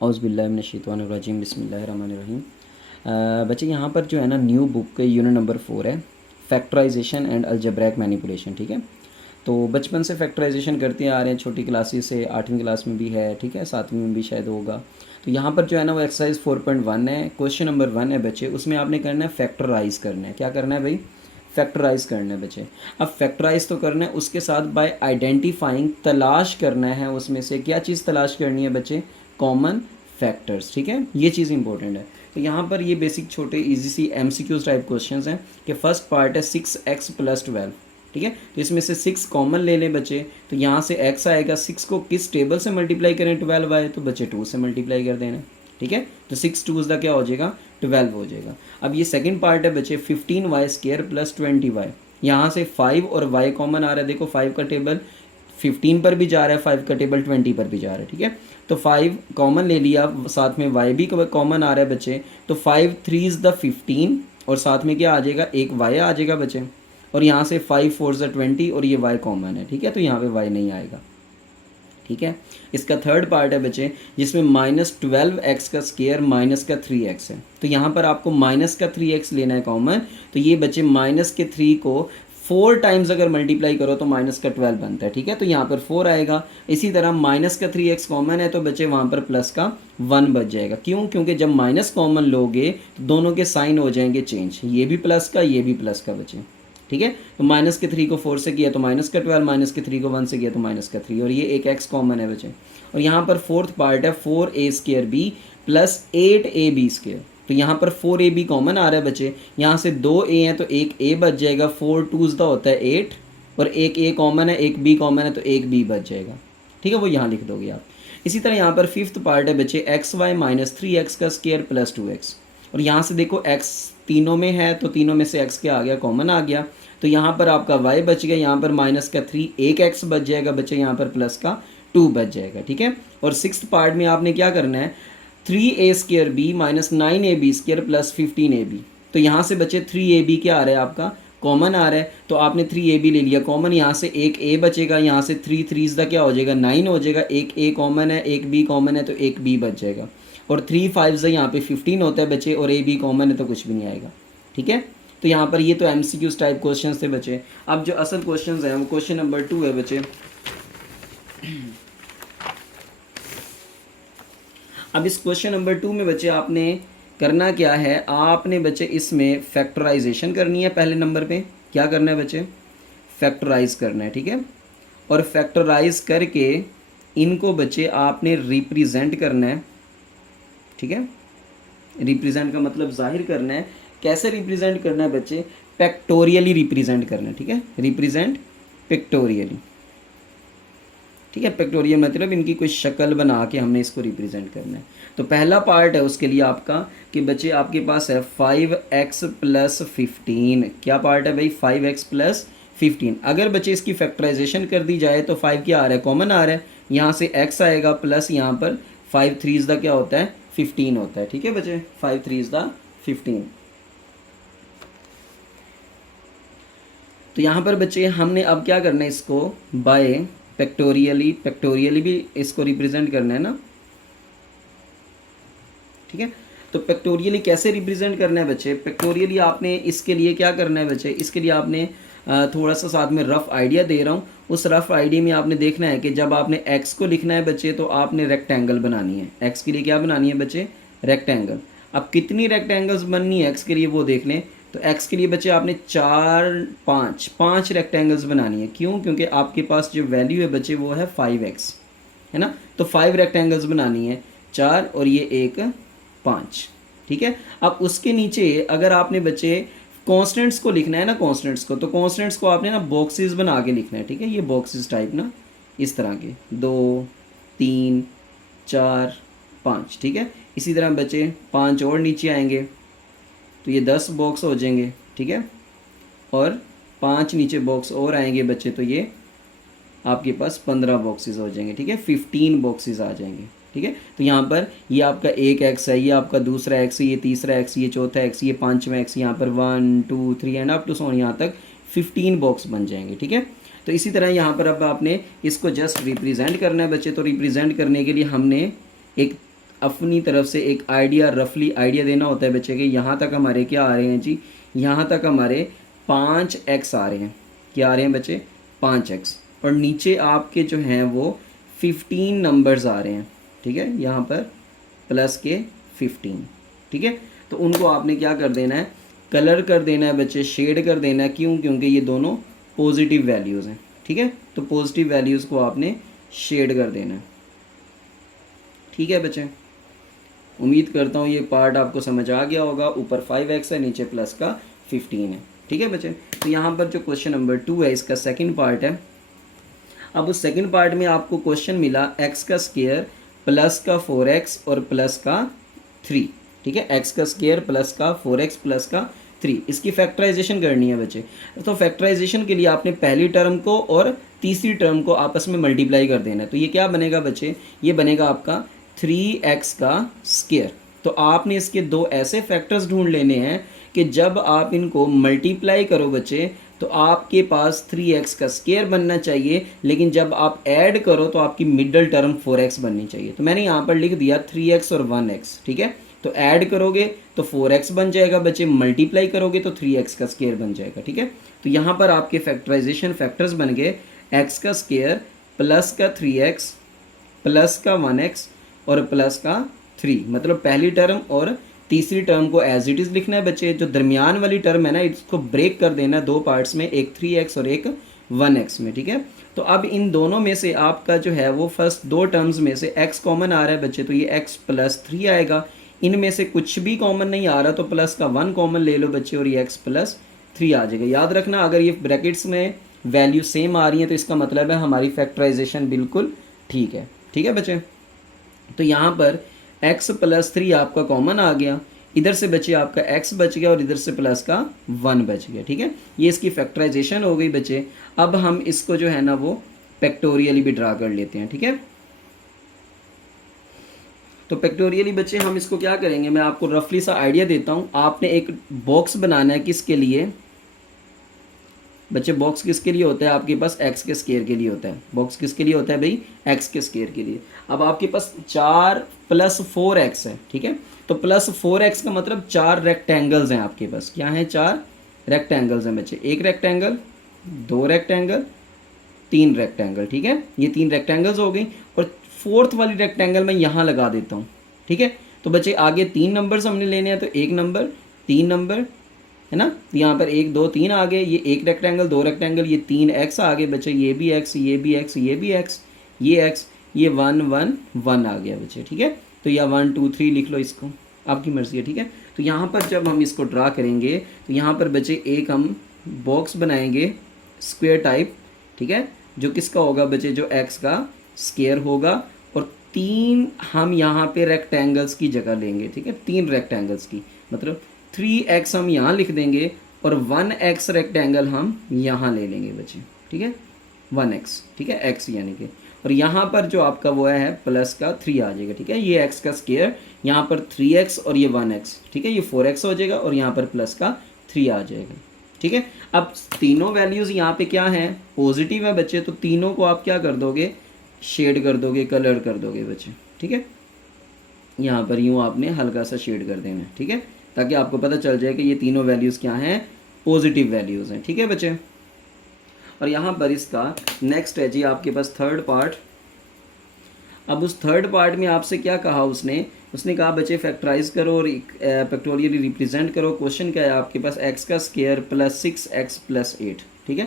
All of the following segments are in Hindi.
औज़ुबिल्लाहिमिनश्शैतानिर्रजीम बिस्मिल्लाहिर्रहमानिर्रहीम। बच्चे यहाँ पर जो है ना न्यू बुक के यूनिट नंबर 4 है, फैक्टराइजेशन एंड अलजेब्रैक मैनिपुलेशन। ठीक है, तो बचपन से फैक्टराइजेशन करते आ रहे हैं, छोटी क्लासेस से, 8वीं क्लास में भी है, ठीक है, 7वीं में भी शायद होगा। तो यहाँ पर जो है ना वो एक्सरसाइज 4.1 है, क्वेश्चन नंबर 1 है बच्चे, उसमें आपने करना है फैक्टराइज करना है। क्या करना है भाई? फैक्टराइज करना है बच्चे। अब फैक्टराइज तो करना है, उसके साथ बाय आइडेंटिफाइंग तलाश करना है उसमें से क्या चीज़ तलाश करनी है बच्चे? Common factors. ठीक है, ये चीज़ इंपॉर्टेंट है। तो यहाँ पर ये बेसिक छोटे इजी सी MCQs टाइप क्वेश्चंस हैं कि फर्स्ट पार्ट है 6x + 12। ठीक है, तो इसमें से 6 कॉमन ले लें बच्चे, तो यहाँ से x आएगा, 6 को किस टेबल से मल्टीप्लाई करें? 12 आए तो बच्चे 2 से मल्टीप्लाई कर देना। ठीक है, तो 6 2 का क्या हो जाएगा? 12 हो जाएगा। अब ये सेकंड पार्ट है बच्चे 15y² + 20y। यहाँ से 5 और y कॉमन आ रहा है, देखो 5 का टेबल 15 पर भी जा रहा है, 5 का टेबल 20 पर भी जा रहा है। ठीक है, तो 5 कॉमन ले लिया, साथ में y भी कॉमन आ रहा है बच्चे, तो 5 3 = 15 और साथ में क्या आ जाएगा? एक y आ जाएगा बच्चे, और यहाँ से 5 4 = 20 और ये y कॉमन है। ठीक है, तो यहाँ पे y नहीं आएगा। ठीक है, इसका थर्ड पार्ट है बच्चे जिसमें -12x² - 3x है, तो यहाँ पर आपको -3x लेना है कॉमन। तो ये बच्चे -3 को 4 टाइम्स अगर मल्टीप्लाई करो तो -12 बनता है। ठीक है, तो यहाँ पर 4 आएगा। इसी तरह -3x कॉमन है तो बच्चे वहाँ पर +1 बच जाएगा। क्यों? क्योंकि जब माइनस कॉमन लोगे तो दोनों के साइन हो जाएंगे चेंज, ये भी प्लस का, ये भी प्लस का बच्चे। ठीक है, तो -3 को 4 से किया तो -12, -3 को 1 से किया तो -3, और ये एक x कॉमन है बच्चे। और यहाँ पर फोर्थ पार्ट है 4a² b + 8ab²। तो यहाँ पर 4ab कॉमन आ रहा है बच्चे, यहाँ से 2a हैं तो एक a बच जाएगा, 4 2 होता है 8, और एक a कॉमन है, एक b कॉमन है तो एक b बच जाएगा। ठीक है, वो यहाँ लिख दोगे आप। इसी तरह यहाँ पर फिफ्थ पार्ट है बच्चे xy - 3x² + 2x। और यहाँ से देखो x तीनों में है तो तीनों में से x क्या आ गया? कॉमन आ गया। तो यहाँ पर आपका y बच गया, यहाँ पर -3 एक x बच जाएगा बच्चे, यहाँ पर +2 बच जाएगा। ठीक है, और सिक्स्थ पार्ट में आपने क्या करना है? 3a² b - 9ab² + 15ab। तो यहाँ से बच्चे 3ab क्या आ रहा है आपका? कॉमन आ रहा है, तो आपने 3ab ले लिया कॉमन, यहाँ से एक a बचेगा, यहाँ से 3 3 का क्या हो जाएगा? 9 हो जाएगा, एक a कॉमन है, एक b कॉमन है तो एक b बच जाएगा, और 3 5 से यहाँ पे 15 होता है बच्चे, और a b कॉमन है तो कुछ भी नहीं आएगा। ठीक है, तो यहाँ पर ये तो MCQs टाइप क्वेश्चन थे बच्चे। अब जो असल क्वेश्चन हैं वो क्वेश्चन नंबर 2 है बच्चे। अब इस क्वेश्चन नंबर 2 में बच्चे आपने करना क्या है? आपने बच्चे इसमें फैक्टराइजेशन करनी है। पहले नंबर पे क्या करना है बच्चे? फैक्टराइज करना है। ठीक है, और फैक्टराइज करके इनको बच्चे आपने रिप्रेजेंट करना है। ठीक है, रिप्रेजेंट का मतलब जाहिर करना है। कैसे रिप्रेजेंट करना है बच्चे? पेक्टोरियली रिप्रेजेंट करना है। ठीक है, रिप्रेजेंट पिक्टोरियली। ठीक है, पेक्टोरियल मतलब इनकी कोई शक्ल बना के हमने इसको रिप्रेजेंट करना है। तो पहला पार्ट है उसके लिए आपका कि बच्चे आपके पास है 5x + 15। क्या पार्ट है भाई? 5x + 15। अगर बच्चे इसकी फैक्टराइजेशन कर दी जाए तो 5 क्या आ रहा है? कॉमन आ रहा है, यहाँ से x आएगा प्लस यहाँ पर 5 3 का क्या होता है? 15 होता है। ठीक है बच्चे, 5 3 15। तो यहाँ पर बच्चे हमने अब क्या करना है? इसको बाय पेक्टोरियली भी इसको रिप्रेजेंट करना है ना। ठीक है, तो पेक्टोरियली कैसे रिप्रेजेंट करना है बच्चे? पेक्टोरियली आपने इसके लिए क्या करना है बच्चे? इसके लिए आपने थोड़ा सा साथ में रफ़ आइडिया दे रहा हूँ। उस रफ़ आइडिया में आपने देखना है कि जब आपने x को लिखना है बच्चे तो आपने रेक्टेंगल बनानी है। x के लिए क्या बनानी है बच्चे? रेक्टेंगल। अब कितनी रेक्टेंगल्स बननी है x के लिए वो देख लें। तो x के लिए बच्चे आपने 4 5 रेक्टेंगल्स बनानी है। क्यों? क्योंकि आपके पास जो वैल्यू है बच्चे वो है 5x, है ना। तो 5 रेक्टेंगल्स बनानी है, 4 और ये एक 5। ठीक है, अब उसके नीचे अगर आपने बच्चे कॉन्स्टेंट्स को लिखना है ना, कॉन्स्टेंट्स को, तो कॉन्स्टेंट्स को आपने ना बॉक्सेस बना के लिखना है। ठीक है, ये बॉक्सेस टाइप ना इस तरह के 2 3 4 5। ठीक है, इसी तरह बच्चे 5 और नीचे आएंगे तो ये 10 बॉक्स हो जाएंगे। ठीक है, और 5 नीचे बॉक्स और आएंगे बच्चे तो ये आपके पास 15 बॉक्सेस हो जाएंगे। ठीक है, 15 बॉक्सेस आ जाएंगे। ठीक है, तो यहाँ पर ये आपका एक x है, ये आपका दूसरा x है, ये तीसरा x, ये चौथा x, ये पांचवा x, यहाँ पर 1 2 3 एंड अप टू सो यहाँ तक 15 बॉक्स बन जाएंगे। ठीक है, तो इसी तरह यहाँ पर अब आपने इसको जस्ट रिप्रेजेंट करना है बच्चे। तो रिप्रेजेंट करने के लिए हमने एक अपनी तरफ से एक आइडिया, रफली आइडिया देना होता है बच्चे के। यहाँ तक हमारे क्या आ रहे हैं जी, यहाँ तक हमारे 5x आ रहे हैं। क्या आ रहे हैं बच्चे, 5x। और नीचे आपके जो हैं वो 15 नंबर्स आ रहे हैं, ठीक है, यहाँ पर प्लस के 15, ठीक है। तो उनको आपने क्या कर देना है, कलर कर देना है बच्चे, शेड कर देना है। क्यों, क्योंकि ये दोनों पॉजिटिव वैल्यूज़ हैं, ठीक है। तो पॉजिटिव वैल्यूज़ को आपने शेड कर देना है, ठीक है बच्चे। उम्मीद करता हूँ ये पार्ट आपको समझ आ गया होगा। ऊपर 5x है, नीचे प्लस का 15 है, ठीक है बच्चे। तो यहाँ पर जो क्वेश्चन नंबर 2 है, इसका सेकंड पार्ट है। अब उस सेकंड पार्ट में आपको क्वेश्चन मिला x का स्क्वायर प्लस का 4x और प्लस का 3, ठीक है। x का स्क्वायर प्लस का 4x प्लस का 3, इसकी फैक्टराइजेशन करनी है बच्चे। तो फैक्टराइजेशन के लिए आपने पहली टर्म को और तीसरी टर्म को आपस में मल्टीप्लाई कर देना है। तो ये क्या बनेगा बच्चे, ये बनेगा आपका 3x का स्क्वायर। तो आपने इसके दो ऐसे फैक्टर्स ढूंढ लेने हैं कि जब आप इनको मल्टीप्लाई करो बच्चे तो आपके पास 3x का स्क्वायर बनना चाहिए, लेकिन जब आप ऐड करो तो आपकी मिडल टर्म 4x बननी चाहिए। तो मैंने यहाँ पर लिख दिया 3x और 1x, ठीक है। तो ऐड करोगे तो 4x बन जाएगा बच्चे, मल्टीप्लाई करोगे तो 3x का स्क्वायर बन जाएगा, ठीक है। तो यहाँ पर आपके फैक्टराइजेशन फैक्टर्स बन गए x का स्क्वायर प्लस का 3x प्लस का 1x और प्लस का 3, मतलब पहली टर्म और तीसरी टर्म को एज इट इज़ लिखना है बच्चे। जो दरमियान वाली टर्म है ना, इसको ब्रेक कर देना है दो पार्ट्स में, एक 3x और एक 1x में, ठीक है। तो अब इन दोनों में से आपका जो है वो फर्स्ट दो टर्म्स में से x कॉमन आ रहा है बच्चे, तो ये x प्लस 3 आएगा। इनमें से कुछ भी कॉमन नहीं आ रहा तो प्लस का 1 कॉमन ले लो बच्चे और ये x प्लस 3 आ जाएगा। याद रखना, अगर ये ब्रैकेट्स में वैल्यू सेम आ रही है तो इसका मतलब है हमारी फैक्टराइजेशन बिल्कुल ठीक है, ठीक है बच्चे। तो यहाँ पर x प्लस 3 आपका कॉमन आ गया, इधर से बचे आपका x बच गया और इधर से प्लस का 1 बच गया, ठीक है। ये इसकी फैक्टराइजेशन हो गई बच्चे। अब हम इसको जो है ना वो फैक्टोरियली भी ड्रा कर लेते हैं, ठीक है। तो फैक्टोरियली बच्चे हम इसको क्या करेंगे, मैं आपको रफली सा आइडिया देता हूँ। आपने एक बॉक्स बनाना है, किसके लिए बच्चे, बॉक्स किसके लिए होता है आपके पास, x के स्क्वायर के लिए होता है। बॉक्स किसके लिए होता है भाई, x के स्क्वायर के लिए। अब आपके पास 4 प्लस 4x है, ठीक है। तो प्लस 4x का मतलब 4 रेक्टेंगल्स हैं आपके पास। क्या हैं, 4 रेक्टेंगल्स हैं बच्चे। एक रेक्टेंगल, 2 रेक्टेंगल, 3 रेक्टेंगल, ठीक है। ये 3 रेक्टेंगल्स हो गई और फोर्थ वाली रेक्टेंगल मैं यहाँ लगा देता हूँ, ठीक है। तो बच्चे आगे 3 नंबर्स हमने लेने हैं, तो 1 नंबर, 3 नंबर, है ना। तो यहाँ पर 1 2 3 आ गए, ये एक रेक्टेंगल, 2 रेक्टेंगल, ये 3x आ गए बच्चे, ये भी x, ये भी x, ये भी x, ये x, ये 1 1 1 आ गया बच्चे, ठीक है। तो या 1 2 3 लिख लो, इसको आपकी मर्जी है, ठीक है। तो यहाँ पर जब हम इसको ड्रा करेंगे तो यहाँ पर बच्चे एक हम बॉक्स बनाएंगे स्क्वायर टाइप, ठीक है, जो किसका होगा बच्चे, जो x का स्क्वायर होगा। और 3 हम यहाँ पे रेक्टेंगल्स की जगह लेंगे, ठीक है, 3 रेक्टेंगल्स की, मतलब 3x हम यहाँ लिख देंगे और 1x रेक्टेंगल हम यहाँ ले लेंगे बच्चे, ठीक है, 1x, ठीक है, x यानी कि। और यहाँ पर जो आपका वो है प्लस का 3 आ जाएगा, ठीक है। ये x का स्क्वायर, यहाँ पर 3x और ये 1x, ठीक है, ये 4x हो जाएगा और यहाँ पर प्लस का 3 आ जाएगा, ठीक है। अब तीनों वैल्यूज़ यहाँ पे क्या हैं, पॉजिटिव है बच्चे। तो तीनों को आप क्या कर दोगे, शेड कर दोगे, कलर कर दोगे बच्चे, ठीक है। यहाँ पर यूँ आपने हल्का सा शेड कर देना है, ठीक है, ताकि आपको पता चल जाए कि ये तीनों वैल्यूज़ क्या हैं, पॉजिटिव वैल्यूज़ हैं, ठीक है बच्चे। और यहाँ पर इसका नेक्स्ट है जी आपके पास थर्ड पार्ट। अब उस थर्ड पार्ट में आपसे क्या कहा उसने कहा बच्चे फैक्टराइज करो और फैक्टोरियली रिप्रेजेंट करो। क्वेश्चन क्या है आपके पास, x का स्क्वायर प्लस 6x प्लस 8, ठीक है,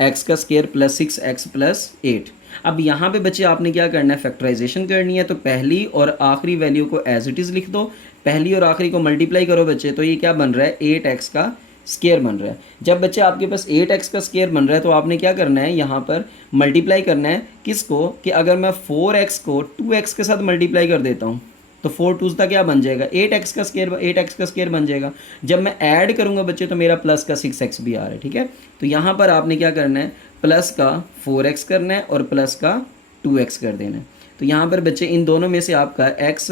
x का स्क्वायर प्लस 6x प्लस 8। अब यहाँ पे बच्चे आपने क्या करना है, फैक्टराइजेशन करनी है। तो पहली और आखिरी वैल्यू को एज इट इज़ लिख दो, पहली और आखिरी को मल्टीप्लाई करो बच्चे, तो ये क्या बन रहा है, 8x का स्क्वायर बन रहा है। जब बच्चे आपके पास 8x का स्क्वायर बन रहा है तो आपने क्या करना है, यहाँ पर मल्टीप्लाई करना है किसको, कि अगर मैं 4x को 2x के साथ मल्टीप्लाई कर देता हूँ तो 4 2 का क्या बन जाएगा, 8x का स्क्वायर बन जाएगा। जब मैं ऐड करूँगा बच्चे तो मेरा प्लस का 6x भी आ रहा है, ठीक है। तो यहाँ पर आपने क्या करना है, प्लस का 4x करना है और प्लस का 2x कर देना है। तो यहाँ पर बच्चे इन दोनों में से आपका x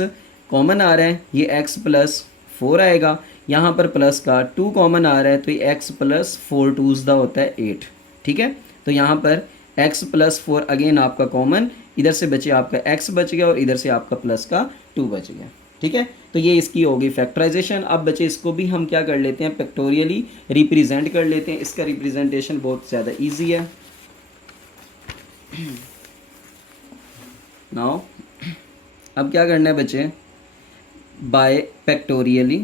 कॉमन आ रहा है, ये x प्लस 4 आएगा। यहाँ पर प्लस का 2 कॉमन आ रहा है, तो ये x प्लस 4 2 होता है 8, ठीक है। तो यहाँ पर x प्लस 4 अगेन आपका कॉमन, इधर से बचे आपका x बच गया और इधर से आपका प्लस का 2 बच गया, ठीक है। तो ये इसकी होगी फैक्टराइजेशन। अब बचे इसको भी हम क्या कर लेते हैं, फैक्टोरियली रिप्रेजेंट कर लेते हैं। इसका रिप्रेजेंटेशन बहुत ज़्यादा ईजी है। नाउ अब क्या करना है बच्चे, बाय फैक्टोरियली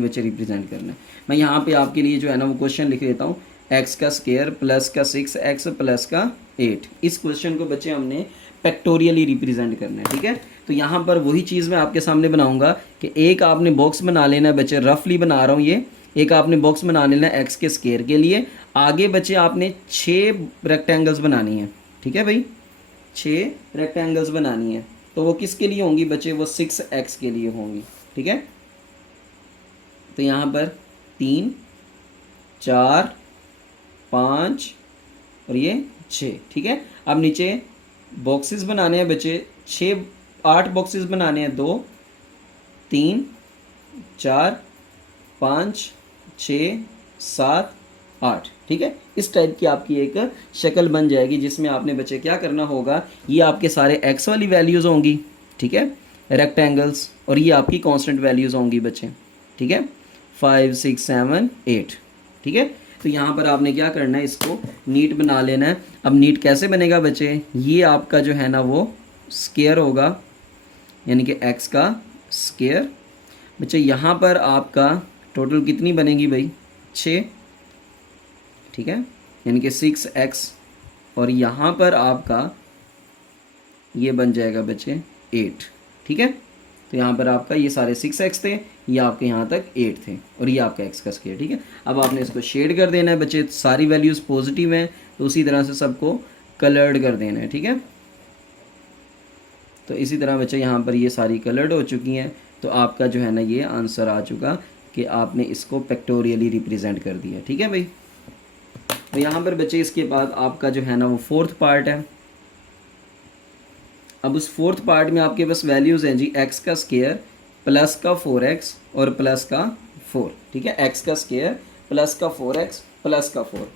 बच्चे रिप्रेजेंट करना है। मैं यहाँ पे आपके लिए जो है ना वो क्वेश्चन लिख देता हूँ, x का स्क्वायर प्लस का 6x प्लस का 8। इस क्वेश्चन को बच्चे हमने फैक्टोरियली रिप्रेजेंट करना है, ठीक है। तो यहाँ पर वही चीज़ मैं आपके सामने बनाऊंगा कि एक आपने बॉक्स बना लेना है बच्चे, रफली बना रहा हूँ ये, एक आपने बॉक्स बना लेना है x के स्क्वायर के लिए। आगे बच्चे आपने 6 रेक्टेंगल्स बनानी है, ठीक है भाई, 6 रेक्टेंगल्स बनानी है। तो वो किसके लिए होंगी बच्चे, वो 6x के लिए होंगी, ठीक है। तो यहाँ पर 3 4 5 और ये 6, ठीक है। अब नीचे बॉक्सेस बनाने हैं बच्चे, 8 बॉक्सेस बनाने हैं, 2 3 4 5 6 7 8, ठीक है। इस टाइप की आपकी एक शक्ल बन जाएगी, जिसमें आपने बच्चे क्या करना होगा, ये आपके सारे x वाली वैल्यूज़ होंगी, ठीक है, रेक्टेंगल्स, और ये आपकी कांस्टेंट वैल्यूज़ होंगी बच्चे, ठीक है, 5 6 7 8, ठीक है। तो यहाँ पर आपने क्या करना है, इसको नीट बना लेना है। अब नीट कैसे बनेगा बच्चे, ये आपका जो है ना वो स्क्वायर होगा, यानी कि x का स्क्वायर बच्चे। यहाँ पर आपका टोटल कितनी बनेगी भाई, 6, ठीक है, यानी कि 6x, और यहाँ पर आपका ये बन जाएगा बच्चे 8, ठीक है। तो यहाँ पर आपका ये सारे 6x थे, ये आपके यहाँ तक 8 थे, और ये आपका x का स्क्वायर, ठीक है। अब आपने इसको शेड कर देना है बच्चे, सारी वैल्यूज़ पॉजिटिव हैं तो उसी तरह से सबको कलर्ड कर देना है, ठीक है। तो इसी तरह बच्चे यहाँ पर ये सारी कलर्ड हो चुकी हैं, तो आपका जो है ना ये आंसर आ चुका कि आपने इसको फैक्टोरियली रिप्रेजेंट कर दिया, ठीक है भाई। तो यहाँ पर बच्चे इसके बाद आपका जो है ना वो 4th पार्ट है। अब उस 4th पार्ट में आपके पास वैल्यूज़ हैं जी, x का स्क्वायर प्लस का 4x और प्लस का 4, ठीक है, x का स्क्वायर प्लस का 4x प्लस का 4।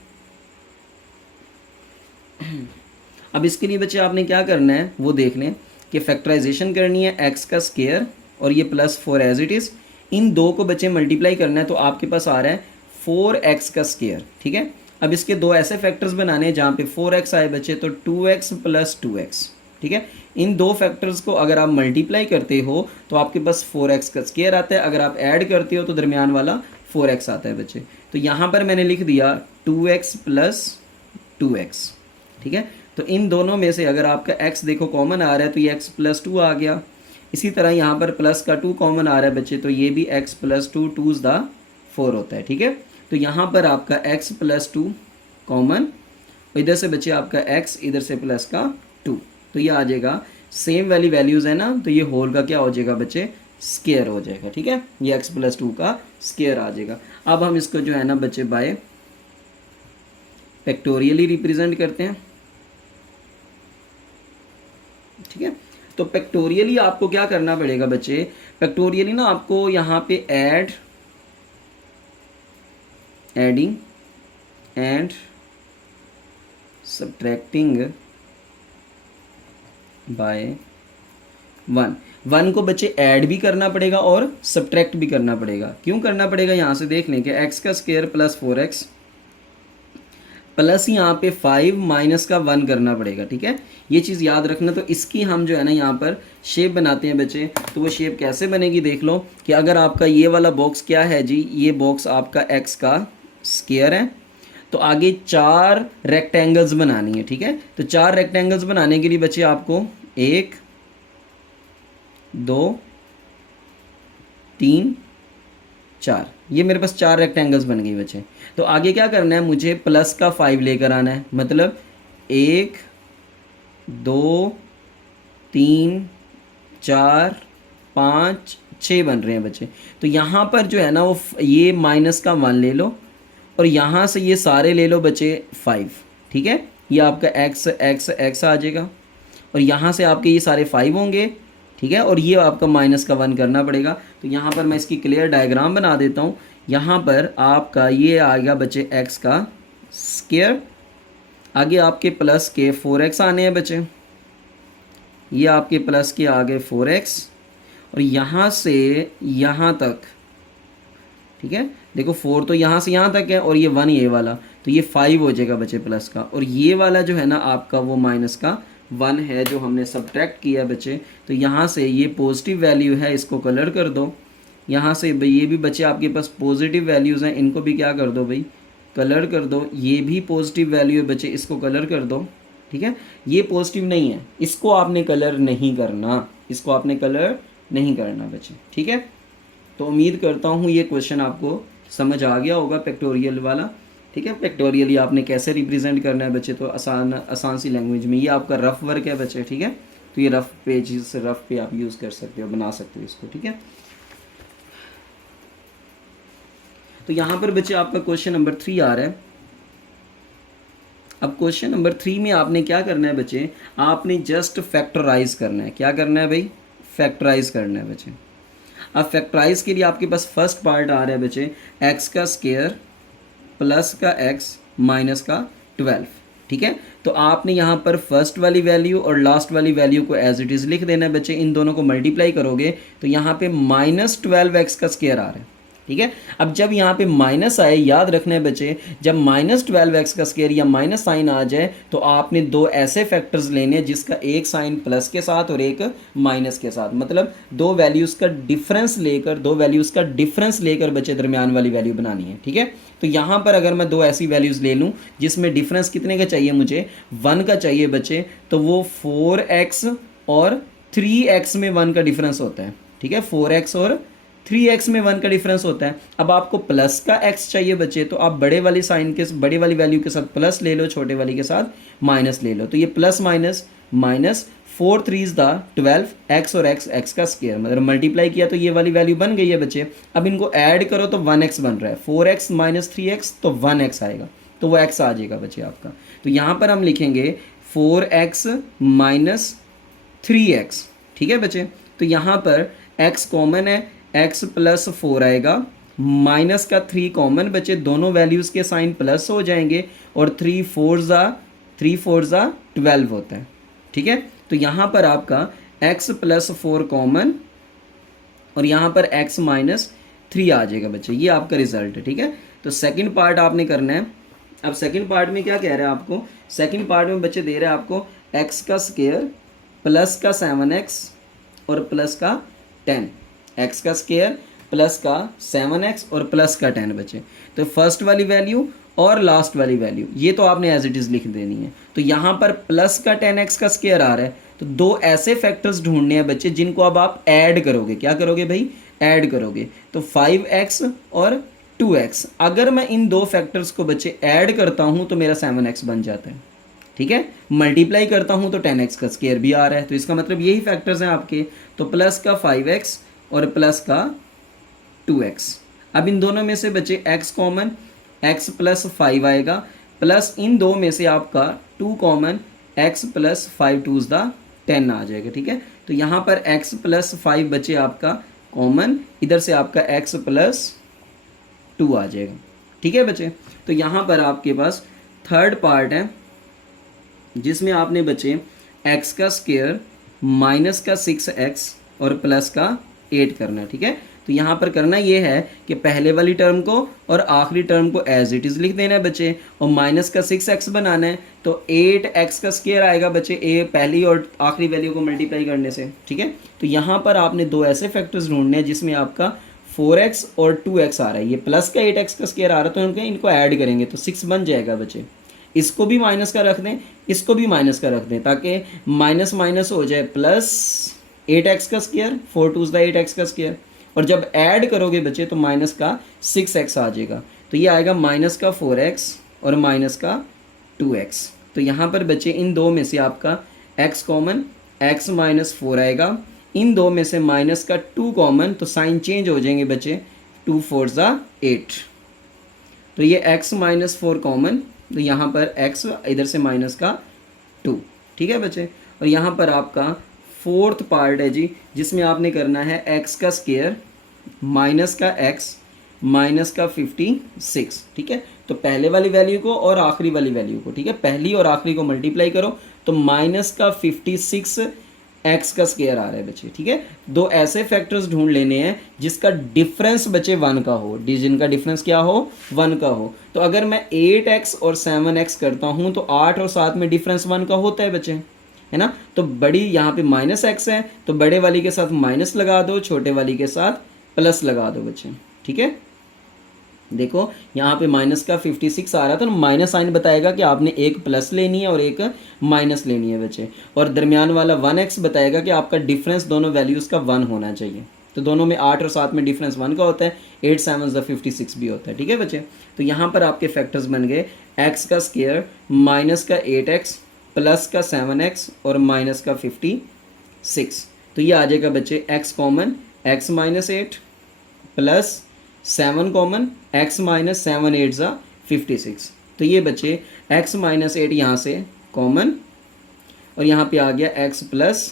अब इसके लिए बच्चे आपने क्या करना है वो देख लें कि फैक्टराइजेशन करनी है, x का स्क्वायर और ये प्लस 4 एज इट इज़, इन दो को बच्चे मल्टीप्लाई करना है, तो आपके पास आ रहा है 4x का स्क्वायर, ठीक है। अब इसके दो ऐसे फैक्टर्स बनाने हैं जहाँ पे 4x आए बच्चे, तो 2x प्लस 2x, ठीक है। इन दो फैक्टर्स को अगर आप मल्टीप्लाई करते हो तो आपके पास 4x का स्क्वायर आता है, अगर आप ऐड करते हो तो दरमियान वाला 4x आता है बच्चे। तो यहाँ पर मैंने लिख दिया 2x प्लस 2x, ठीक है। तो इन दोनों में से अगर आपका x देखो कॉमन आ रहा है तो ये x प्लस 2 आ गया। इसी तरह यहाँ पर प्लस का 2 कॉमन आ रहा है बच्चे, तो ये भी x प्लस 2 2 द 4 होता है, ठीक है। तो यहाँ पर आपका x प्लस 2 कॉमन, इधर से बच्चे आपका x, इधर से प्लस का 2, तो ये आ जाएगा सेम वाली वैल्यूज़ है ना, तो ये होल का क्या हो जाएगा बच्चे, स्क्वायर हो जाएगा, ठीक है। ये x प्लस 2 का स्क्वायर आ जाएगा। अब हम इसको जो है ना बच्चे बाय फैक्टोरियली रिप्रेजेंट करते हैं, ठीक है। तो फैक्टोरियली आपको क्या करना पड़ेगा बच्चे, फैक्टोरियली ना आपको यहाँ पे एडिंग एंड सब्ट्रैक्टिंग बाय 1 को बच्चे ऐड भी करना पड़ेगा और सब्ट्रैक्ट भी करना पड़ेगा। क्यों करना पड़ेगा, यहाँ से देख लें कि x का स्क्वायर प्लस 4x प्लस यहाँ पे 5 माइनस का 1 करना पड़ेगा, ठीक है। ये चीज़ याद रखना। तो इसकी हम जो है ना यहाँ पर शेप बनाते हैं बच्चे, तो वो शेप कैसे बनेगी देख लो कि अगर आपका ये वाला बॉक्स क्या है जी, ये बॉक्स आपका x का स्क्वायर है, तो आगे 4 रेक्टेंगल्स बनानी है, ठीक है। तो 4 रेक्टेंगल्स बनाने के लिए बच्चे आपको 1 2 3 4, ये मेरे पास 4 रेक्टेंगल्स बन गई बच्चे। तो आगे क्या करना है, मुझे प्लस का 5 लेकर आना है, मतलब 1 2 3 4 5 6 बन रहे हैं बच्चे। तो यहाँ पर जो है ना वो ये माइनस का 1 ले लो और यहाँ से ये सारे ले लो बच्चे 5, ठीक है। ये आपका x x x आ जाएगा और यहाँ से आपके ये सारे 5 होंगे, ठीक है, और ये आपका माइनस का 1 करना पड़ेगा। तो यहाँ पर मैं इसकी क्लियर डायग्राम बना देता हूँ। यहाँ पर आपका ये आ गया बच्चे x का स्क्वायर, आगे आपके प्लस के 4x आने हैं बच्चे, ये आपके प्लस के आगे 4x, और यहाँ से यहाँ तक, ठीक है, देखो 4 तो यहाँ से यहाँ तक है और ये 1 ये वाला, तो ये 5 हो जाएगा बच्चे प्लस का, और ये वाला जो है ना आपका वो माइनस का 1 है जो हमने सब्ट्रैक्ट किया बच्चे। तो यहाँ से ये पॉजिटिव वैल्यू है, इसको कलर कर दो, यहाँ से भाई ये भी बच्चे आपके पास पॉजिटिव वैल्यूज़ हैं, इनको भी क्या कर दो भाई, कलर कर दो। ये भी पॉजिटिव वैल्यू है बच्चे, इसको कलर कर दो, ठीक है। ये पॉजिटिव नहीं है, इसको आपने कलर नहीं करना, इसको आपने कलर नहीं करना बच्चे, ठीक है। तो उम्मीद करता हूँ ये क्वेश्चन आपको समझ आ गया होगा फैक्टोरियल वाला, ठीक है। फैक्टोरियल ये आपने कैसे रिप्रेजेंट करना है बच्चे, तो आसान सी लैंग्वेज में, ये आपका रफ वर्क है बच्चे, ठीक है। तो ये रफ पे आप यूज़ कर सकते हो, बना सकते हो इसको, ठीक है। तो यहाँ पर बच्चे आपका क्वेश्चन नंबर 3 आ रहा है। अब क्वेश्चन नंबर 3 में आपने क्या करना है बच्चे, आपने जस्ट फैक्टराइज करना है। क्या करना है भाई, फैक्टराइज करना है बच्चे। अब फैक्टराइज के लिए आपके पास फर्स्ट पार्ट आ रहा है बच्चे, एक्स का स्क्वायर प्लस का एक्स माइनस का 12, ठीक है। तो आपने यहाँ पर फर्स्ट वाली वैल्यू और लास्ट वाली वैल्यू को एज इट इज़ लिख देना है बच्चे। इन दोनों को मल्टीप्लाई करोगे तो यहाँ पे -12x का स्क्वायर आ रहा है, ठीक है। अब जब यहाँ पे माइनस आए, याद रखना है बच्चे, जब -12x का स्क्वायर या माइनस साइन आ जाए तो आपने दो ऐसे फैक्टर्स लेने हैं जिसका एक साइन प्लस के साथ और एक माइनस के साथ, मतलब दो वैल्यूज़ का डिफरेंस लेकर बच्चे दरमियान वाली वैल्यू बनानी है, ठीक है। तो यहाँ पर अगर मैं दो ऐसी वैल्यूज़ ले लूँ जिसमें डिफरेंस कितने का चाहिए मुझे, 1 का चाहिए बच्चे, तो वो 4x और 3x में 1 का डिफरेंस होता है, ठीक है। 4x और 3x में 1 का डिफरेंस होता है। अब आपको प्लस का x चाहिए बच्चे, तो आप बड़े वाली वैल्यू के साथ प्लस ले लो, छोटे वाली के साथ माइनस ले लो। तो ये प्लस माइनस माइनस 4 3 12, x और x का स्क्वायर, मतलब मल्टीप्लाई किया तो ये वाली वैल्यू बन गई है बच्चे। अब इनको ऐड करो तो 1x बन रहा है, 4x माइनस 3x तो 1x आएगा, तो वो x आ जाएगा बच्चे आपका। तो यहाँ पर हम लिखेंगे 4x माइनस 3x, ठीक है बच्चे। तो यहाँ पर x कॉमन है, x प्लस 4 आएगा, माइनस का 3 कॉमन बचे, दोनों वैल्यूज़ के साइन प्लस हो जाएंगे, और 3 4 12 होता है, ठीक है। तो यहाँ पर आपका x प्लस 4 कॉमन और यहाँ पर x माइनस 3 आ जाएगा बच्चे, ये आपका रिजल्ट है, ठीक है। तो सेकंड पार्ट आपने करना है। अब सेकंड पार्ट में क्या कह रहा है आपको, सेकंड पार्ट में बच्चे दे रहे हैं आपको x का स्क्वायर प्लस का 7x और प्लस का 10, x का स्क्वायर प्लस का 7x और प्लस का 10 बचे। तो फर्स्ट वाली वैल्यू और लास्ट वाली वैल्यू ये तो आपने एज इट इज़ लिख देनी है। तो यहाँ पर प्लस का 10x का स्क्वायर आ रहा है, तो दो ऐसे फैक्टर्स ढूंढने हैं बच्चे जिनको अब आप ऐड करोगे। क्या करोगे भाई, ऐड करोगे। तो 5x और 2x, अगर मैं इन दो फैक्टर्स को बच्चे ऐड करता हूँ तो मेरा 7x बन जाता है, ठीक है। मल्टीप्लाई करता हूँ तो 10x का स्क्वायर भी आ रहा है, तो इसका मतलब यही फैक्टर्स हैं आपके। तो प्लस का 5x और प्लस का 2x। अब इन दोनों में से बचे x कॉमन, x प्लस 5 आएगा, प्लस इन दो में से आपका 2 कॉमन, x प्लस 5 2 10 आ जाएगा, ठीक है। तो यहाँ पर x प्लस 5 बचे आपका कॉमन, इधर से आपका x प्लस 2 आ जाएगा, ठीक है बच्चे। तो यहाँ पर आपके पास थर्ड पार्ट है जिसमें आपने बचे x का स्क्वायर माइनस का 6x और प्लस का 8 करना है, ठीक है। तो यहाँ पर करना ये है कि पहले वाली टर्म को और आखिरी टर्म को एज इट इज़ लिख देना है बच्चे, और माइनस का 6x बनाना है, तो 8x का स्क्वायर आएगा बच्चे ए पहली और आखिरी वैल्यू को मल्टीप्लाई करने से, ठीक है। तो यहाँ पर आपने दो ऐसे फैक्टर्स ढूंढने हैं जिसमें आपका 4x और 2x आ रहा है, ये प्लस का 8x का स्क्वायर आ रहा है, तो इनको ऐड करेंगे तो 6 बन जाएगा बच्चे। इसको भी माइनस का रख दें, इसको भी माइनस का रख दें, ताकि माइनस माइनस हो जाए, प्लस 8x का स्क्वायर 4 2 8x का स्क्वायर, और जब ऐड करोगे बच्चे तो माइनस का 6x आ जाएगा। तो ये आएगा माइनस का 4x और माइनस का 2x। तो यहाँ पर बच्चे इन दो में से आपका x कॉमन, x माइनस 4 आएगा, इन दो में से माइनस का 2 कॉमन, तो साइन चेंज हो जाएंगे बच्चे, 2 4 8। तो ये x माइनस 4 कॉमन, तो यहाँ पर x इधर से माइनस का 2, ठीक है बच्चे। और यहाँ पर आपका फोर्थ पार्ट है जी, जिसमें आपने करना है x का स्क्वायर माइनस का x माइनस का 56, ठीक है। तो पहले वाली वैल्यू को और आखिरी वाली वैल्यू को, ठीक है, पहली और आखिरी को मल्टीप्लाई करो तो माइनस का 56 एक्स का स्केयर आ रहा है बच्चे, ठीक है। दो ऐसे फैक्टर्स ढूंढ लेने हैं जिसका डिफरेंस बच्चे 1 का हो, जिनका डिफरेंस क्या हो, 1 का हो। तो अगर मैं 8x और 7x करता हूँ तो 8 और 7 में डिफरेंस 1 का होता है बच्चे, है ना। तो बड़ी यहाँ पे माइनस एक्स है तो बड़े वाली के साथ माइनस लगा दो, छोटे वाली के साथ प्लस लगा दो बच्चे, ठीक है। देखो यहाँ पे माइनस का 56 आ रहा था ना, माइनस साइन बताएगा कि आपने एक प्लस लेनी है और एक माइनस लेनी है बच्चे, और दरमियान वाला 1x बताएगा कि आपका डिफरेंस दोनों वैल्यूज़ का 1 होना चाहिए। तो दोनों में 8 और 7 में डिफरेंस 1 का होता है, 8 7 56 भी होता है, ठीक है बच्चे। तो यहाँ पर आपके फैक्टर्स बन गए x का स्क्वायर माइनस का 8x प्लस का 7x और माइनस का 56। तो ये आ जाएगा बच्चे x common x minus 8 plus 7 common x minus 7 8 ज़ा 56। तो ये बच्चे x माइनस 8 यहाँ से कॉमन और यहाँ पे आ गया x प्लस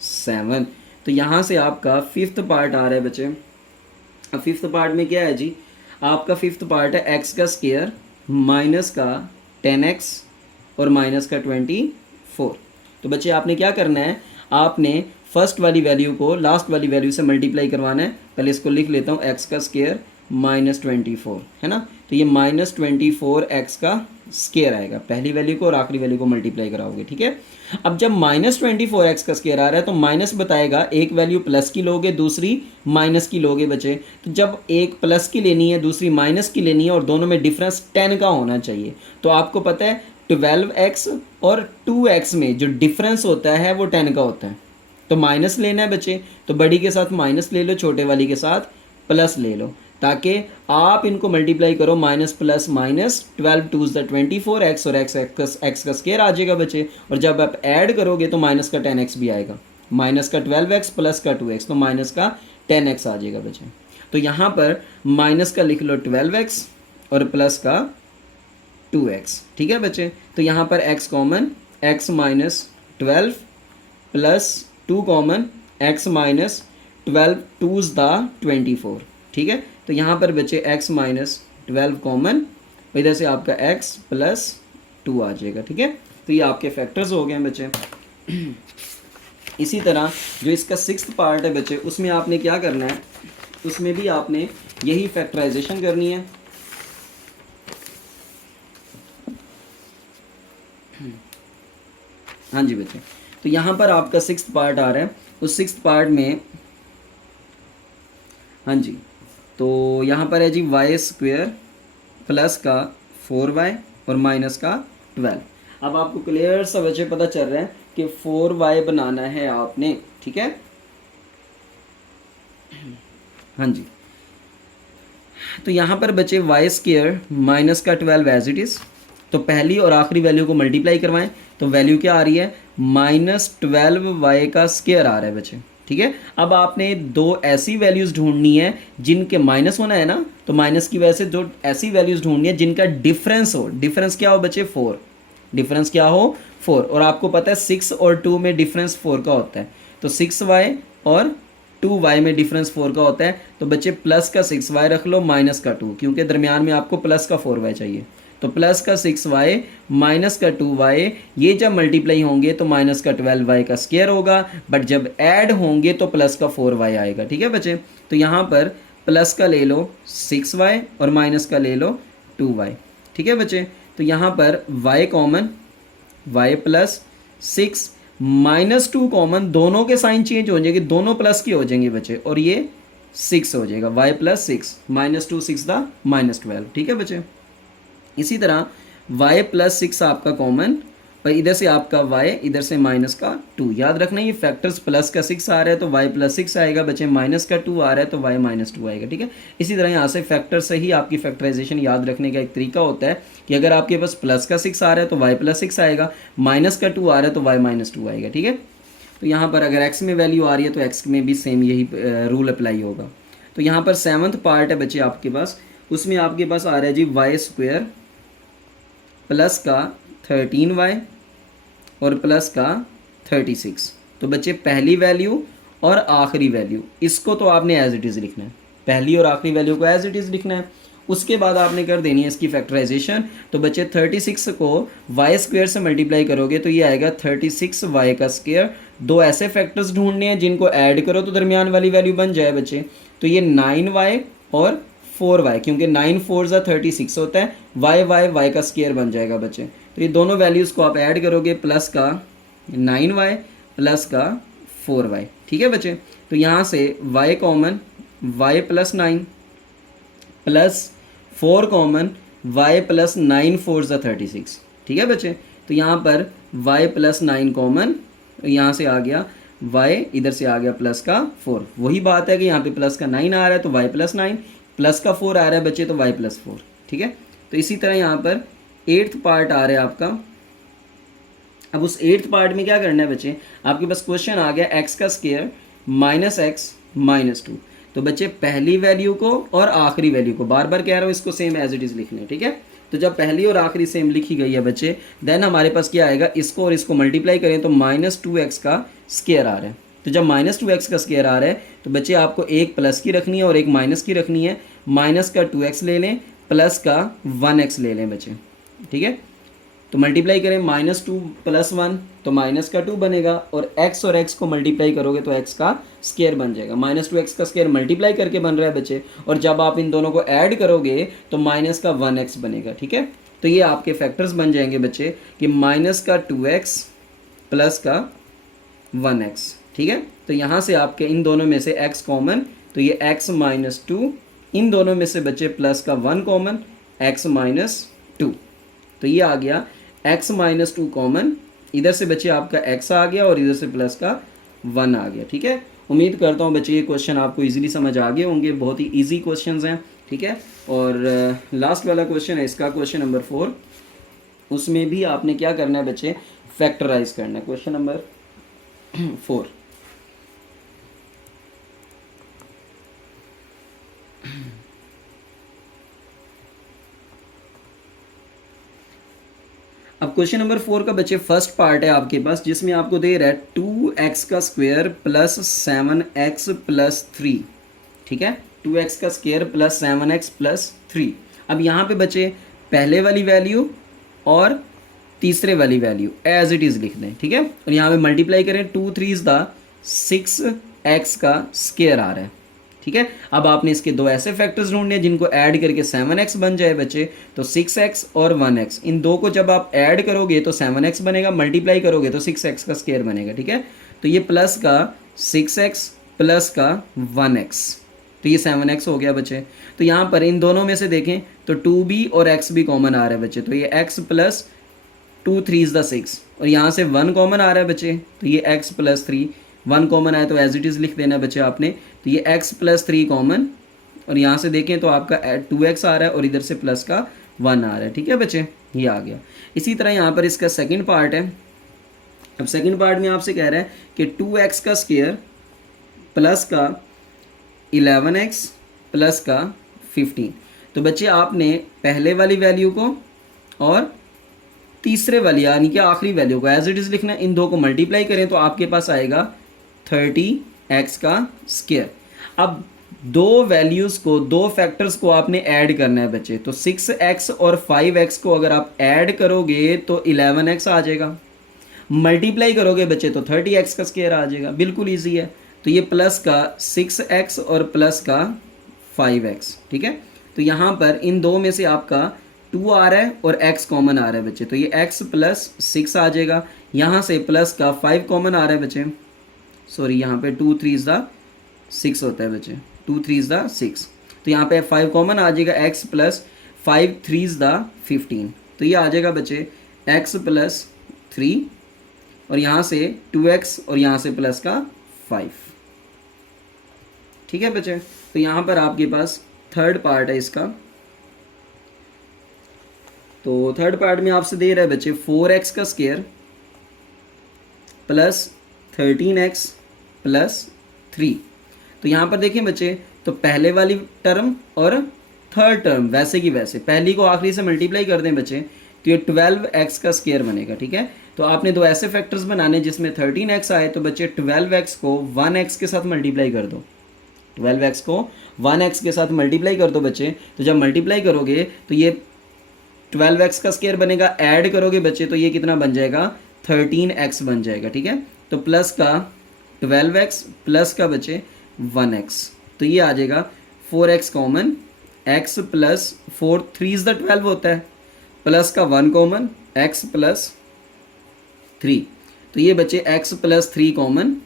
7। तो यहाँ से आपका फिफ्थ पार्ट आ रहा है बच्चे। अब फिफ्थ पार्ट में क्या है जी, आपका फिफ्थ पार्ट है x का स्क्वायर माइनस का 10x और माइनस का 24। तो बच्चे आपने क्या करना है, आपने फर्स्ट वाली वैल्यू को लास्ट वाली वैल्यू से मल्टीप्लाई करवाना है। पहले इसको लिख लेता हूँ, x का स्क्वायर माइनस 24 है ना, तो ये माइनस 24x का स्क्वायर आएगा, पहली वैल्यू को और आखिरी वैल्यू को मल्टीप्लाई कराओगे, ठीक है। अब जब माइनस 24x का स्क्वायर आ रहा है तो माइनस बताएगा एक वैल्यू प्लस की लोगे दूसरी माइनस की लोगे बच्चे। तो जब एक प्लस की लेनी है दूसरी माइनस की लेनी है और दोनों में डिफरेंस 10 का होना चाहिए, तो आपको पता है 12x और 2x में जो डिफरेंस होता है वो 10 का होता है। तो माइनस लेना है बच्चे, तो बड़ी के साथ माइनस ले लो, छोटे वाली के साथ प्लस ले लो, ताकि आप इनको मल्टीप्लाई करो, माइनस प्लस माइनस 12 2 ज़ 24 एक्स और एक्स का स्क्वायर आ जाएगा बच्चे। और जब आप ऐड करोगे तो माइनस का 10x भी आएगा, माइनस का 12x प्लस का 2x, तो माइनस का 10x आ जाएगा बच्चे। तो यहाँ पर माइनस का लिख लो 12x और प्लस का 2x, ठीक है बच्चे। तो यहाँ पर x common x minus 12 plus 2 common x minus 12 2 ज़ 24, ठीक है। तो यहाँ पर बचे x माइनस 12 कॉमन, इधर से आपका x प्लस 2 आ जाएगा, ठीक है। तो ये आपके फैक्टर्स हो गए हैं बच्चे। इसी तरह जो इसका सिक्स्थ पार्ट है बच्चे, उसमें आपने क्या करना है, उसमें भी आपने यही फैक्टराइजेशन करनी है। हाँ जी बच्चे, तो यहाँ पर आपका सिक्स्थ पार्ट आ रहा है, उस सिक्स्थ पार्ट में हाँ जी, तो यहाँ पर है जी वाई स्क्वेयर प्लस का 4y और माइनस का 12। अब आपको क्लियर सा बच्चे पता चल रहा है कि 4y बनाना है आपने, ठीक है। हाँ जी, तो यहाँ पर बचे वाई स्क्वेयर माइनस का 12 एज इट इज़। तो पहली और आखिरी वैल्यू को मल्टीप्लाई करवाएं तो वैल्यू क्या आ रही है, माइनस 12y का स्क्वायर आ रहा है बच्चे, ठीक है। अब आपने दो ऐसी वैल्यूज़ ढूंढनी है जिनके माइनस होना है ना, तो माइनस की वजह से दो ऐसी वैल्यूज़ ढूंढनी है जिनका डिफरेंस हो। डिफरेंस क्या हो बच्चे, 4। डिफरेंस क्या हो, 4। और आपको पता है 6 और 2 में डिफरेंस 4 का होता है, तो 6y और 2y में डिफरेंस 4 का होता है। तो बच्चे प्लस का 6y रख लो माइनस का 2, क्योंकि दरमियान में आपको प्लस का 4y चाहिए। तो प्लस का 6y माइनस का 2y, ये जब मल्टीप्लाई होंगे तो माइनस का 12y का स्क्वायर होगा, बट जब ऐड होंगे तो प्लस का 4y आएगा, ठीक है बच्चे। तो यहाँ पर प्लस का ले लो 6y और माइनस का ले लो 2y, ठीक है बच्चे। तो यहाँ पर y common, y plus 6 minus 2 common, दोनों के साइन चेंज हो जाएंगे, दोनों प्लस के हो जाएंगे बच्चे, और ये 6 हो जाएगा, y प्लस 6 माइनस 2 6 दा माइनस 12, ठीक है बच्चे। इसी तरह y प्लस 6 आपका कॉमन, और इधर से आपका y, इधर से माइनस का 2। याद रखना ये फैक्टर्स, प्लस का 6 आ रहा है तो y प्लस 6 आएगा बच्चे, माइनस का 2 आ रहा है तो y माइनस 2 आएगा, ठीक है। इसी तरह यहाँ से फैक्टर से ही आपकी फैक्टराइजेशन याद रखने का एक तरीका होता है कि अगर आपके पास प्लस का 6 आ रहा है तो y प्लस 6 आएगा, माइनस का 2 आ रहा है तो y माइनस 2 आएगा, ठीक है। तो यहाँ पर अगर x में वैल्यू आ रही है तो x में भी सेम यही रूल अप्लाई होगा। तो यहाँ पर 7th पार्ट है बच्चे आपके पास, उसमें आपके पास आ रहा है जी वाई स्क्वेयर प्लस का 13y और प्लस का 36। तो बच्चे पहली वैल्यू और आखिरी वैल्यू, इसको तो आपने एज इट इज़ लिखना है, पहली और आखिरी वैल्यू को एज इट इज़ लिखना है। उसके बाद आपने कर देनी है इसकी फैक्टराइजेशन। तो बच्चे 36 को वाई स्क्वेयर से मल्टीप्लाई करोगे तो ये आएगा 36 वाई का स्क्वेयर। दो ऐसे फैक्टर्स ढूंढने हैं जिनको ऐड करो तो दरमियान वाली वैल्यू बन जाए बच्चे। तो ये 9y और 4y, क्योंकि 9 4 ज़ा 36 होता है, y का स्क्वायर बन जाएगा बच्चे। तो ये दोनों वैल्यूज़ को आप ऐड करोगे, प्लस का 9y प्लस का 4y, ठीक है बच्चे। तो यहाँ से y common, y plus 9 plus 4 common, y plus 9 4 ज़ा 36, ठीक है बच्चे। तो यहाँ पर y प्लस 9 कॉमन, यहाँ से आ गया y, इधर से आ गया प्लस का 4। वही बात है कि यहाँ पे प्लस का 9 आ रहा है तो y प्लस 9, प्लस का 4 आ रहा है बच्चे तो y प्लस 4, ठीक है। तो इसी तरह यहाँ पर 8th पार्ट आ रहा है आपका। अब उस 8th पार्ट में क्या करना है बच्चे, आपके पास क्वेश्चन आ गया x का स्क्वायर माइनस एक्स माइनस 2। तो बच्चे पहली वैल्यू को और आखिरी वैल्यू को, बार बार कह रहा हूँ इसको सेम एज इट इज़ लिखना है, ठीक है। तो जब पहली और आखिरी सेम लिखी गई है बच्चे, देन हमारे पास क्या आएगा, इसको और इसको मल्टीप्लाई करें तो -2x का स्क्वायर आ रहा है। तो जब -2x का स्क्वायर आ रहा है तो बच्चे आपको एक प्लस की रखनी है और एक माइनस की रखनी है। माइनस का 2x ले लें, प्लस का 1x ले लें बच्चे, ठीक है। तो मल्टीप्लाई करें -2 प्लस 1 तो माइनस का 2 बनेगा, और x और x को मल्टीप्लाई करोगे तो x का स्क्वायर बन जाएगा। -2x का स्क्वायर मल्टीप्लाई करके बन रहा है बच्चे, और जब आप इन दोनों को ऐड करोगे तो माइनस का 1x बनेगा, ठीक है। तो ये आपके फैक्टर्स बन जाएंगे बच्चे कि माइनस का 2x प्लस का 1x, ठीक है। तो यहाँ से आपके इन दोनों में से x कॉमन, तो ये x माइनस 2, इन दोनों में से बच्चे प्लस का 1 कॉमन, x माइनस 2। तो ये आ गया x माइनस 2 कॉमन, इधर से बच्चे आपका x आ गया और इधर से प्लस का 1 आ गया, ठीक है। उम्मीद करता हूँ बच्चे ये क्वेश्चन आपको इजीली समझ आ गए होंगे, बहुत ही इजी क्वेश्चंस हैं, ठीक है। और लास्ट वाला क्वेश्चन है इसका, क्वेश्चन नंबर 4। उसमें भी आपने क्या करना है बच्चे, फैक्टराइज करना है। क्वेश्चन नंबर 4, अब क्वेश्चन नंबर 4 का बच्चे फर्स्ट पार्ट है आपके पास, जिसमें आपको दे रहा है 2x का स्क्वायर प्लस 7x प्लस 3, ठीक है। 2x का स्क्वायर प्लस 7x प्लस 3। अब यहाँ पे बच्चे पहले वाली वैल्यू और तीसरे वाली वैल्यू एज इट इज़ लिख दें, ठीक है। और यहाँ पे मल्टीप्लाई करें, 2 3 द 6x का स्क्वायर आ रहा है, ठीक है। अब आपने इसके दो ऐसे फैक्टर्स ढूंढने हैं जिनको ऐड करके 7x बन जाए बच्चे। तो 6x और 1x, इन दो को जब आप ऐड करोगे तो 7x बनेगा, मल्टीप्लाई करोगे तो 6x का स्क्वायर बनेगा, ठीक है। तो ये प्लस का 6x प्लस का 1x, तो ये 7x हो गया बच्चे। तो यहाँ पर इन दोनों में से देखें तो 2b और x भी कॉमन आ रहा है बच्चे, तो ये x प्लस 2 3 द 6, और यहाँ से 1 कॉमन आ रहा है बच्चे, तो ये x प्लस 3, 1 कॉमन आया तो एज इट इज़ लिख देना बच्चे आपने। तो ये x प्लस 3 कॉमन, और यहाँ से देखें तो आपका 2x आ रहा है और इधर से प्लस का 1 आ रहा है, ठीक है बच्चे, ये आ गया। इसी तरह यहाँ पर इसका सेकंड पार्ट है। अब सेकंड पार्ट में आपसे कह रहा है कि 2x का स्क्वायर प्लस का 11x प्लस का 15। तो बच्चे आपने पहले वाली वैल्यू को और तीसरे वाली यानी कि आखिरी वैल्यू को एज इट इज़ लिखना है। इन दो को मल्टीप्लाई करें तो आपके पास आएगा 30x का स्क्वायर। अब दो वैल्यूज़ को, दो फैक्टर्स को आपने ऐड करना है बच्चे। तो 6x और 5x को अगर आप ऐड करोगे तो 11x आ जाएगा, मल्टीप्लाई करोगे बच्चे तो 30x का स्क्वायर आ जाएगा, बिल्कुल ईजी है। तो ये प्लस का 6x और प्लस का 5x, ठीक है। तो यहाँ पर इन दो में से आपका 2 आ रहा है और x कॉमन आ रहा है बच्चे, तो ये x प्लस 6 आ जाएगा। यहाँ से प्लस का 5 कॉमन आ रहा है बच्चे, सॉरी यहाँ पे 2 3 द 6 होता है बच्चे, 2 3 द 6, तो यहाँ पे 5 कॉमन आ जाएगा, x प्लस 5 3 द 15, तो ये आ जाएगा बच्चे x प्लस 3, और यहाँ से 2x और यहाँ से प्लस का 5, ठीक है बच्चे। तो यहाँ पर आपके पास थर्ड पार्ट है इसका। तो थर्ड पार्ट में आपसे दे रहा है बच्चे 4x का स्क्वायर प्लस 13x प्लस 3। तो यहाँ पर देखिए बच्चे, तो पहले वाली टर्म और थर्ड टर्म वैसे की वैसे, पहली को आखिरी से मल्टीप्लाई कर दें बच्चे तो ये 12x का स्क्वायर बनेगा, ठीक है। तो आपने दो ऐसे फैक्टर्स बनाने जिसमें 13x आए, तो बच्चे 12x को 1x के साथ मल्टीप्लाई कर दो, 12x को 1x के साथ मल्टीप्लाई कर दो बच्चे, तो जब मल्टीप्लाई करोगे तो ये 12x का स्क्वायर बनेगा, ऐड करोगे बच्चे तो ये कितना बन जाएगा 13x बन जाएगा, ठीक है। तो प्लस का 12x प्लस का बच्चे 1x, तो ये आ जाएगा 4x कॉमन, x प्लस 4 3 × 12 होता है, प्लस का 1 कॉमन x प्लस 3, तो ये बच्चे x प्लस 3 कॉमन,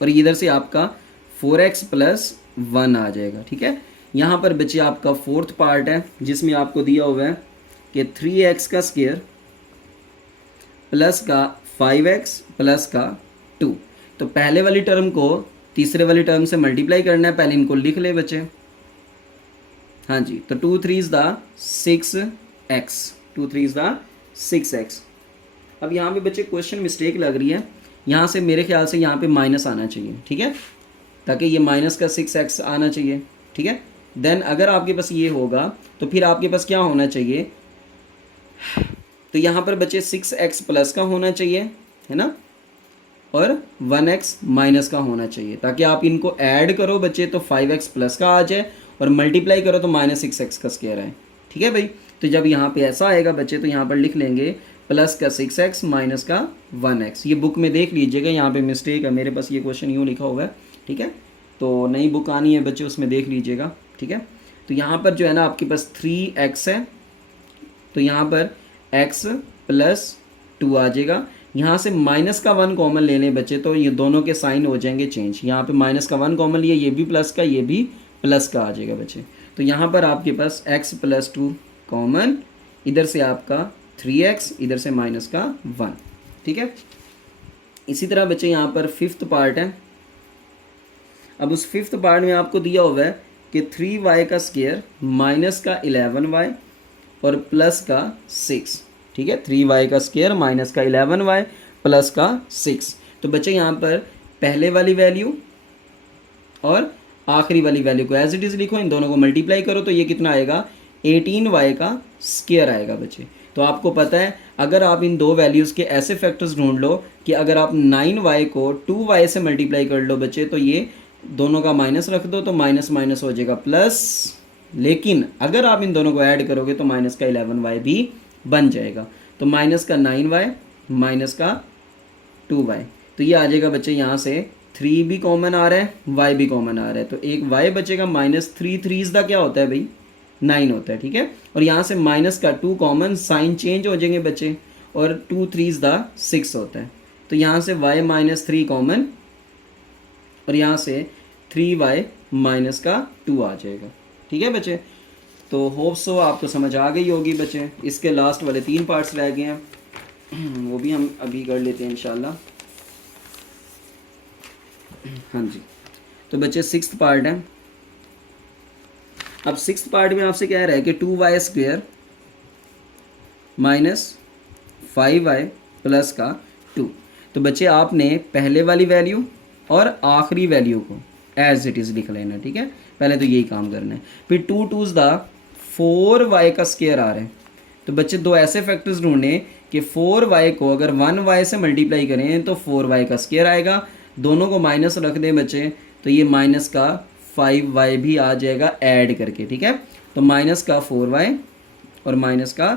और इधर से आपका 4x प्लस 1 आ जाएगा, ठीक है। यहाँ पर बच्चे आपका फोर्थ पार्ट है जिसमें आपको दिया हुआ है कि 3x का स्क्वायर प्लस का 5x प्लस का 2, तो पहले वाली टर्म को तीसरे वाली टर्म से मल्टीप्लाई करना है, पहले इनको लिख ले बच्चे। हाँ जी, तो 2 3 × 6x, 2 3 × 6x। अब यहाँ पे बच्चे क्वेश्चन मिस्टेक लग रही है, यहाँ से मेरे ख्याल से यहाँ पे माइनस आना चाहिए, ठीक है, ताकि ये माइनस का 6x आना चाहिए, ठीक है। देन अगर आपके पास ये होगा तो फिर आपके पास क्या होना चाहिए, तो यहाँ पर बच्चे 6x प्लस का होना चाहिए, है ना, और 1x माइनस का होना चाहिए, ताकि आप इनको ऐड करो बच्चे तो 5x प्लस का आ जाए, और मल्टीप्लाई करो तो -6x का स्क्वायर आए, ठीक है भाई। तो जब यहाँ पे ऐसा आएगा बच्चे तो यहाँ पर लिख लेंगे प्लस का 6x माइनस का 1x। ये बुक में देख लीजिएगा, यहाँ पे मिस्टेक है, मेरे पास ये क्वेश्चन यूँ लिखा हुआ है, ठीक है। तो नई बुक आनी है बच्चे, उसमें देख लीजिएगा, ठीक है। तो यहाँ पर जो है ना आपके पास 3x है, तो यहाँ पर x प्लस 2 आ जाएगा, यहाँ से माइनस का 1 कॉमन ले लें बच्चे तो ये दोनों के साइन हो जाएंगे चेंज। यहाँ पे माइनस का 1 कॉमन लिया, ये भी प्लस का, ये भी प्लस का आ जाएगा बच्चे। तो यहाँ पर आपके पास x प्लस 2 कॉमन, इधर से आपका 3x, इधर से माइनस का 1, ठीक है। इसी तरह बच्चे यहाँ पर फिफ्थ पार्ट है। अब उस फिफ्थ पार्ट में आपको दिया हुआ है कि 3y का स्क्वायर माइनस का 11y और प्लस का 6, ठीक है। 3y का स्क्वायर माइनस का 11y प्लस का 6। तो बच्चे यहाँ पर पहले वाली वैल्यू और आखिरी वाली वैल्यू को एज इट इज़ लिखो, इन दोनों को मल्टीप्लाई करो तो ये कितना आएगा 18y का स्क्वायर आएगा बच्चे। तो आपको पता है अगर आप इन दो वैल्यूज़ के ऐसे फैक्टर्स ढूंढ लो कि अगर आप 9y को 2y से मल्टीप्लाई कर लो बच्चे तो ये दोनों का माइनस रख दो तो माइनस माइनस हो जाएगा प्लस, लेकिन अगर आप इन दोनों को ऐड करोगे तो माइनस का 11y भी बन जाएगा। तो माइनस का 9y माइनस का 2y, तो ये आ जाएगा बच्चे यहाँ से 3 भी कॉमन आ रहा है, y भी कॉमन आ रहा है, तो एक y बचेगा, -3 3 का क्या होता है भाई 9 होता है, ठीक है। और यहाँ से माइनस का 2 कॉमन, साइन चेंज हो जाएंगे बच्चे, और 2 3 6 होता है, तो यहाँ से y -3 कॉमन, और यहाँ से 3y माइनस का 2 आ जाएगा, ठीक है बच्चे। तो होप सो आपको समझ आ गई होगी बच्चे। इसके लास्ट वाले 3 पार्ट्स रह गए हैं, वो भी हम अभी कर लेते हैं इंशाल्लाह। हाँ जी, तो बच्चे सिक्स्थ पार्ट है। अब सिक्स्थ पार्ट में आपसे कह रहा है कि 2y square minus 5y plus का 2। तो बच्चे आपने पहले वाली वैल्यू और आखिरी वैल्यू को एज इट इज़ लिख लेना, ठीक है। पहले तो यही काम करना है। फिर 2 2 4y का स्क्वायर आ रहा है, तो बच्चे दो ऐसे फैक्टर्स ढूंढने कि 4y को अगर 1y से मल्टीप्लाई करें तो 4y का स्क्वायर आएगा, दोनों को माइनस रख दें बच्चे तो ये माइनस का 5y भी आ जाएगा ऐड करके, ठीक है। तो माइनस का 4y और माइनस का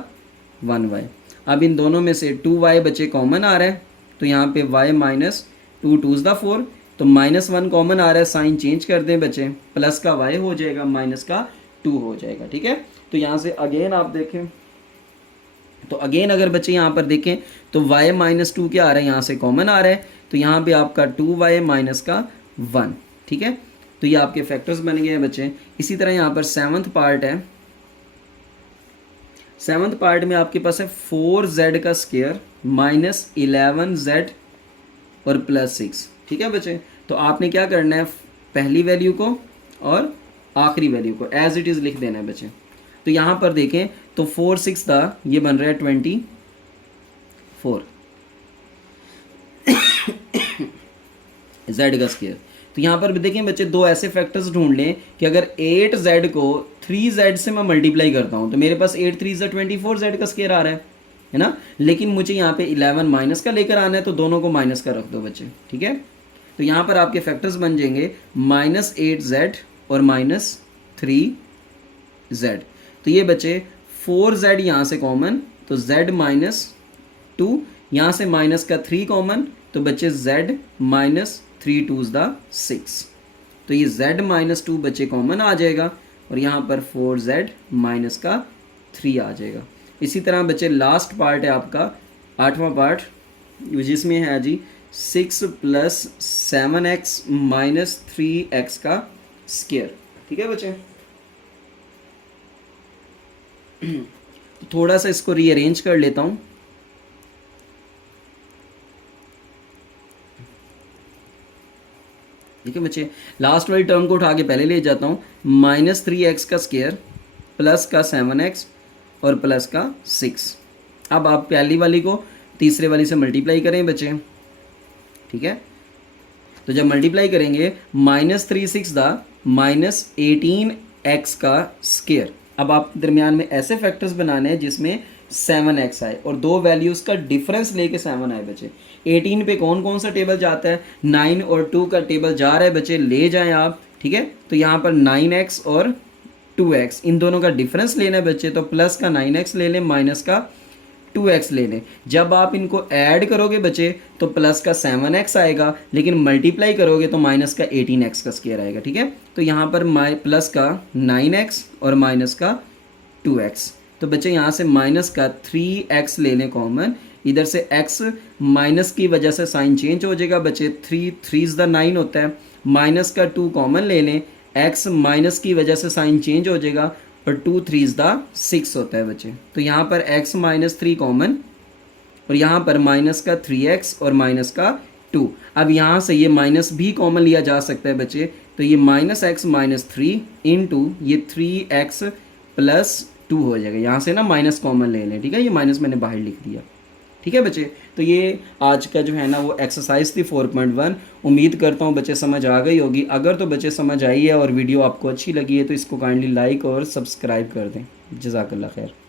1y। अब इन दोनों में से 2y बच्चे कॉमन आ रहा है, तो यहाँ पे y माइनस 2 2 4, तो -1 कॉमन आ रहा है, साइन चेंज कर दें बच्चे, प्लस का y हो जाएगा, माइनस का 2 हो जाएगा, ठीक है। तो यहाँ से अगेन आप देखें तो अगेन अगर बच्चे यहाँ पर देखें तो y -2 क्या आ रहा है, यहाँ से कॉमन आ रहा है, तो यहाँ पे आपका 2y माइनस का 1, ठीक है। तो ये आपके फैक्टर्स बन गए हैं बच्चे। इसी तरह यहाँ पर सेवन्थ पार्ट है। सेवन्थ पार्ट में आपके पास है 4z का स्क्वायर माइनस 11z और प्लस 6, ठीक है बच्चे। तो आपने क्या करना है, पहली वैल्यू को और आखिरी वैल्यू को एज इट इज़ लिख देना है बच्चे। तो यहाँ पर देखें तो 4 6 ये बन रहा है 24 z का स्क्वायर। तो यहाँ पर भी देखें बच्चे दो ऐसे फैक्टर्स ढूंढ लें कि अगर 8z को 3z से मैं मल्टीप्लाई करता हूँ तो मेरे पास 8 3 24z का स्क्वायर आ रहा है ना। लेकिन मुझे यहाँ पे 11 माइनस का लेकर आना है, तो दोनों को माइनस का रख दो बच्चे, ठीक है। तो यहाँ पर आपके फैक्टर्स बन जाएंगे -8z और -3z। तो ये बचे 4z यहाँ से कॉमन, तो z -2, यहाँ से माइनस का 3 कॉमन, तो बचे z -3 2s द 6। तो ये z -2 बचे कॉमन आ जाएगा और यहाँ पर 4z माइनस का 3 आ जाएगा। इसी तरह बचे लास्ट पार्ट है आपका 8वां पार्ट, जिसमें है जी 6 + 7x - 3x का स्क्वायर। ठीक है बच्चे, थोड़ा सा इसको रीअरेंज कर लेता हूँ। ठीक है बच्चे, लास्ट वाली टर्म को उठा के पहले ले जाता हूँ, -3x का स्क्वायर प्लस का 7x और प्लस का 6। अब आप पहली वाली को तीसरे वाली से मल्टीप्लाई करें बच्चे। ठीक है, तो जब मल्टीप्लाई करेंगे -3 6 दा -18x का स्क्वायर। अब आप दरमियान में ऐसे फैक्टर्स बनाने हैं जिसमें 7x आए और दो वैल्यूज़ का डिफरेंस लेके 7 आए बच्चे। 18 पे कौन कौन सा टेबल जाता है, 9 और 2 का टेबल जा रहा है बच्चे, ले जाएं आप। ठीक है, तो यहाँ पर 9x और 2x इन दोनों का डिफरेंस लेना है बच्चे, तो प्लस का 9x ले लें, माइनस का 2x ले लें। जब आप इनको ऐड करोगे बच्चे तो प्लस का 7x आएगा, लेकिन मल्टीप्लाई करोगे तो माइनस का 18x का स्क्वायर आएगा। ठीक है, तो यहाँ पर प्लस का 9x और माइनस का 2x। तो बच्चे यहाँ से माइनस का 3x ले लें कॉमन, इधर से x माइनस की वजह से साइन चेंज हो जाएगा बच्चे, 3 3 द 9 होता है, माइनस का 2 कॉमन ले लें, x माइनस की वजह से साइन चेंज हो जाएगा और 2 3 द 6 होता है बच्चे। तो यहाँ पर x -3 कॉमन और यहाँ पर माइनस का 3x और माइनस का 2। अब यहाँ से ये माइनस भी कॉमन लिया जा सकता है बच्चे, तो ये -x -3 इंटू ये 3x + 2 हो जाएगा। यहाँ से ना माइनस कॉमन ले लें। ठीक है, ये माइनस मैंने बाहर लिख दिया। ठीक है बच्चे, तो ये आज का जो है ना वो एक्सरसाइज थी 4.1। उम्मीद करता हूँ बच्चे समझ आ गई होगी। अगर तो बच्चे समझ आई है और वीडियो आपको अच्छी लगी है तो इसको काइंडली लाइक और सब्सक्राइब कर दें। जज़ाकल्लाह खैर।